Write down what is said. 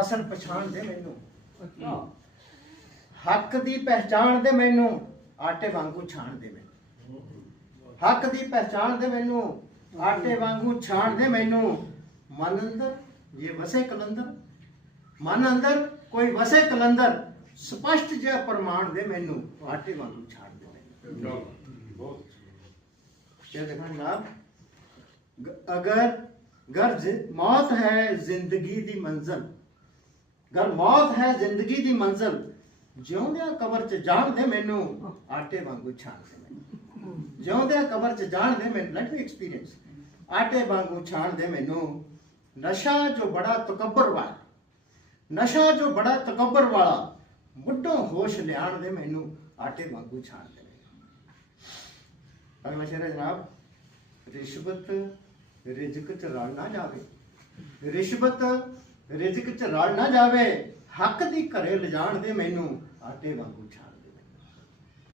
ਅਸਲ ਪਛਾਣ ਦੇ ਮੈਨੂੰ। ਹੱਕ ਦੀ ਪਹਿਚਾਣ ਦੇ ਮੈਨੂੰ ਆਟੇ ਵਾਂਗੂ ਛਾਣ ਦੇ ਮੈਨੂੰ। ਹੱਕ ਦੀ ਪਹਿਚਾਣ ਦੇ ਮੈਨੂੰ ਆਟੇ ਵਾਂਗੂ ਛਾਣ ਦੇ ਮੈਨੂੰ। ਮਨ ਅੰਦਰ ਇਹ ਵਸੇ ਕਲੰਦਰ ਮਨ ਅੰਦਰ ਕੋਈ ਵਸੇ ਕਲੰਦਰ ਸਪਸ਼ਟ ਜਿਹਾ ਪ੍ਰਮਾਣ ਦੇ ਮੈਨੂੰ ਆਟੇ ਵਾਂਗੂ ਛਾਣ ਦੇ ਮੈਨੂੰ। ਦੇਖਣ ਨਾਲ ਅਗਰ ਗਰਜ ਮੌਤ ਹੈ ਜ਼ਿੰਦਗੀ ਦੀ ਮੰਜ਼ਲ। ਗਰ ਮੌਤ ਹੈ ਜ਼ਿੰਦਗੀ ਦੀ ਮੰਜ਼ਲ। ਜਿਉਂਦਿਆਂ ਕਬਰ 'ਚ ਜਾਣ ਦੇ ਮੈਨੂੰ ਆਟੇ ਵਾਂਗੂ ਛਾਣ ਦੇ ਜਿਉਂਦਿਆਂ ਕਬਰ 'ਚ ਜਾਣ ਦੇ ਮੈਨੂੰ ਲੈਟ ਮੀ ਐਕਸਪੀਰੀਅੰਸ ਆਟੇ ਵਾਂਗੂ ਛਾਣ ਦੇ ਮੈਨੂੰ ਨਸ਼ਾ ਜੋ ਬੜਾ ਤਕਬਰ ਵਾਲਾ, ਨਸ਼ਾ ਜੋ ਬੜਾ ਤਕੱਬਰ ਵਾਲਾ, ਮੁੱਢੋਂ ਹੋਸ਼ ਲਿਆਣ ਦੇ ਮੈਨੂੰ ਆਟੇ ਵਾਂਗੂ ਛਾਣ ਦੇ ਅਗਲਾ ਸ਼ੇਰ ਜਨਾਬ, ਰਿਸ਼ਵਤ ਰਿਜ਼ਕ ਚ ਰਲ ਜਾਵੇ। ਰਿਸ਼ਵਤ ਰਿਜ਼ਕ ਚ ਰਲ ਨਾ ਜਾਵੇ ਹੱਕ ਦੀ ਘਰੇ ਲਿਜਾਣ ਦੇ ਮੈਨੂੰ ਆਟੇ ਵਾਂਗੂ ਛਾਣ